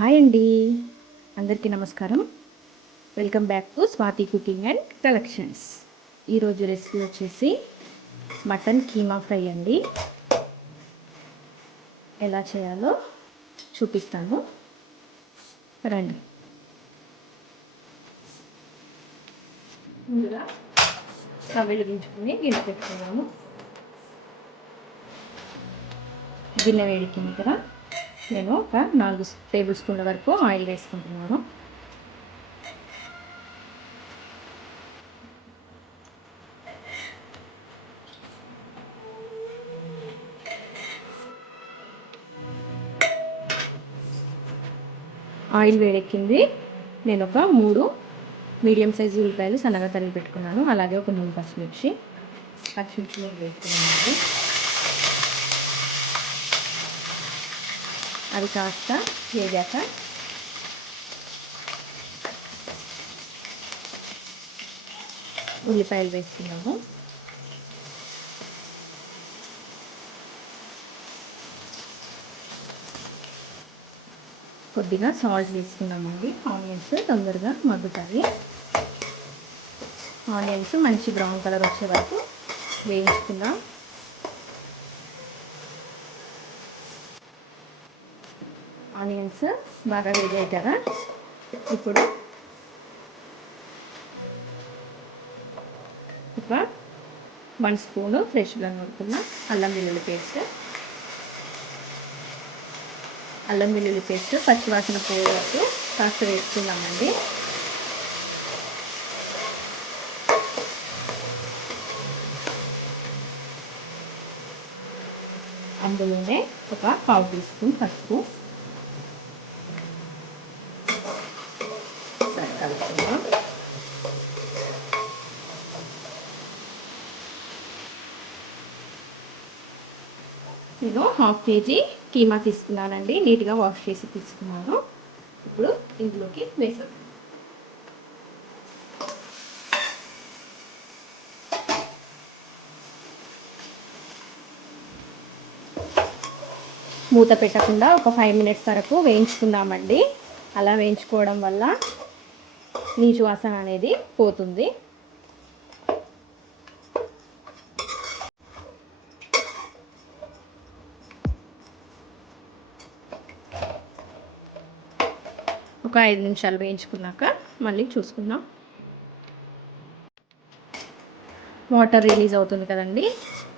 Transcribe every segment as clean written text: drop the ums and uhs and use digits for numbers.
Hi అండి, అందరికీ నమస్కారం. Welcome back to Swathi cooking and collections. ఈరోజు రెసిపీ వచ్చేసి మటన్ కీమా ఫ్రై అండి. ఎలా చేయాలో చూపిస్తాను, రండి. ముందుగా స్టవ్ వెలిగించుకుని గిన్నె పెట్టుకున్నాము. గిన్నె వేడికింది కదా, నేను ఒక 4 టేబుల్ స్పూన్ల వరకు ఆయిల్ వేసుకుంటున్నాను. ఆయిల్ వేడెక్కింది. నేను ఒక 3 మీడియం సైజు ఉల్లిపాయలు సన్నగా తరిగి పెట్టుకున్నాను. అలాగే ఒక 3 పచ్చిమిర్చి వేసుకున్నాను. అవి కాస్త వేగాక ఉల్లిపాయలు వేసుకున్నాము. కొద్దిగా సాల్ట్ వేసుకున్నామండి. ఆనియన్స్ తొందరగా మగ్గుతాయి. ఆనియన్స్ మంచి బ్రౌన్ కలర్ వచ్చే వరకు వేయించుకుందాం. ఆనియన్స్ బాగా వేగాయి కదా, ఇప్పుడు ఒక 1 స్పూను ఫ్రెష్గా నూరుకున్న అల్లం వెల్లుల్లి పేస్ట్ పచ్చివాసన పోయే వరకు కాస్త వేసుకున్నామండి. అందులోనే ఒక 1/2 టీ స్పూన్ పసుపు, కలుపుకుందాం. నేను 1/2 కేజీ కీమా తీసుకున్నానండి. నీట్గా వాష్ చేసి తీసుకున్నాను. ఇప్పుడు ఇందులోకి వేసాను. మూత పెట్టకుండా ఒక 5 మినిట్స్ వరకు వేయించుకుందామండి. అలా వేయించుకోవడం వల్ల నీచు వాసన అనేది పోతుంది. ఒక 5 నిమిషాలు వేయించుకున్నాక మళ్ళీ చూసుకుందాం. వాటర్ రిలీజ్ అవుతుంది కదండి,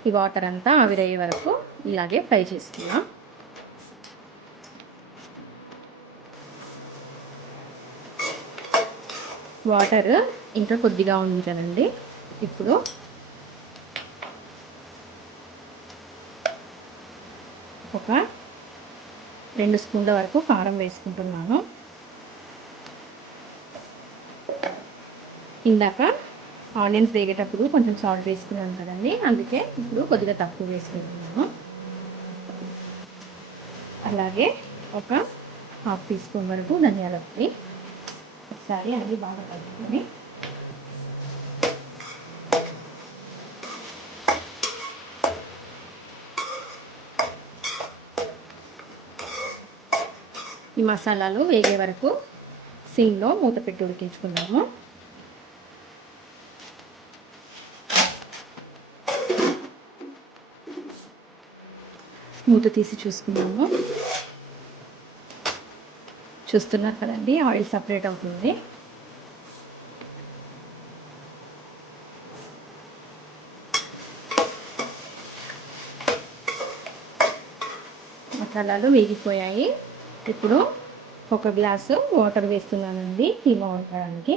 ఈ వాటర్ అంతా ఆవిరయ్యే వరకు ఇలాగే ఫ్రై చేసుకుందాం. వాటర్ ఇంకా కొద్దిగా ఉంది కదండి, ఇప్పుడు ఒక 2 స్పూన్ల వరకు కారం వేసుకుంటున్నాను. ఇందాక ఆనియన్స్ వేగేటప్పుడు కొంచెం సాల్ట్ వేసుకున్నాను కదండి, అందుకే ఇప్పుడు కొద్దిగా తక్కువ వేసుకుంటున్నాను. అలాగే ఒక 1/2 టీ స్పూన్ వరకు ధనియాల పొడి. ఒకసారి అన్నీ బాగా కలుపుకొని ఈ మసాలాలు వేగే వరకు సిమ్లో మూత పెట్టి ఉడికించుకున్నాము. మూత తీసి చూసుకున్నాము. చూస్తున్నారు కదండి, ఆయిల్ సపరేట్ అవుతుంది. మసాలాలు వేగిపోయాయి. ఇప్పుడు ఒక గ్లాసు వాటర్ వేస్తున్నానండి కీమా ఉడకడానికి.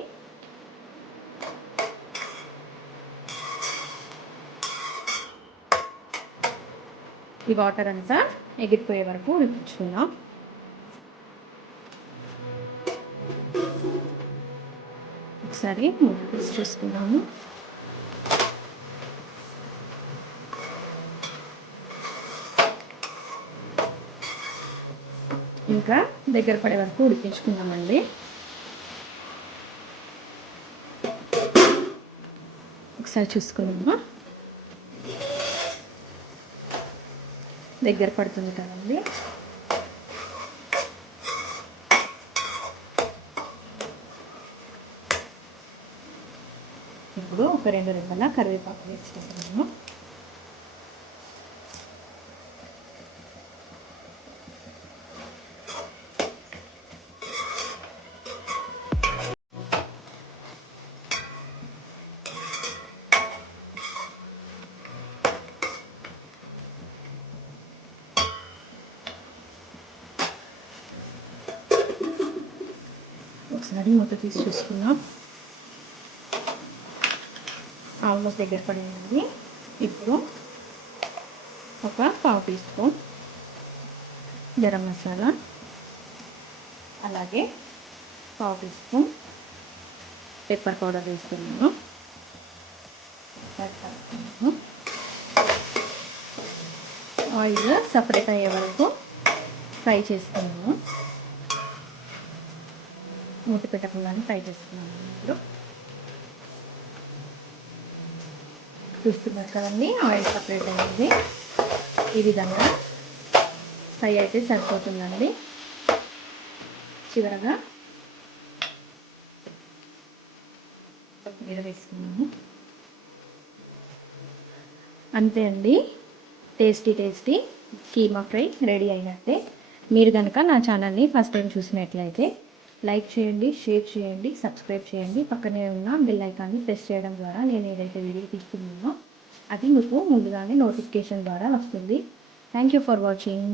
ఈ వాటర్ అంతా ఎగిరిపోయే వరకు ఉడికించుకుందాం. ఒకసారి మూత తీసి చూసుకున్నాము. ఇంకా దగ్గర పడే వరకు ఉడికించుకున్నామండి. ఒకసారి చూసుకున్నాము. దగ్గర పడుతుంది కదండి. ఇప్పుడు ఒక 2 రెమ్మల కరివేపాకు వేసుకుంటున్నాను. ఒకసారి మూత తీసి చూసుకుందాం. ఆల్మోస్ట్ దగ్గర పడింది. ఇప్పుడు ఒక 1/2 టీ స్పూన్ గరం మసాలా, అలాగే 1/2 టీ స్పూన్ పెప్పర్ పౌడర్ వేస్తున్నాను. ఆయిల్ సపరేట్ అయ్యే వరకు ఫ్రై చేసుకున్నాను. మూత పెట్టకుండానే ఫ్రై చేసుకున్నాను. ఇప్పుడు చూస్తున్నారు కదండి, ఆయిల్ సపరేట్ అయ్యింది. ఈ విధంగా ఫ్రై అయితే సరిపోతుందండి. చివరగా కొత్తిమీర వేసుకున్నాము. అంతే అండి, టేస్టీ కీమా ఫ్రై రెడీ అయినట్టే. మీరు కనుక నా ఛానల్ని ఫస్ట్ టైం చూసినట్లయితే లైక్ చేయండి, షేర్ చేయండి, సబ్స్క్రైబ్ చేయండి. పక్కనే ఉన్న బెల్ ఐకాన్ని ప్రెస్ చేయడం ద్వారా నేను ఏదైతే వీడియో తీసుకున్నానో అది మీకు ముందుగానే నోటిఫికేషన్ ద్వారా వస్తుంది. Thank you for watching.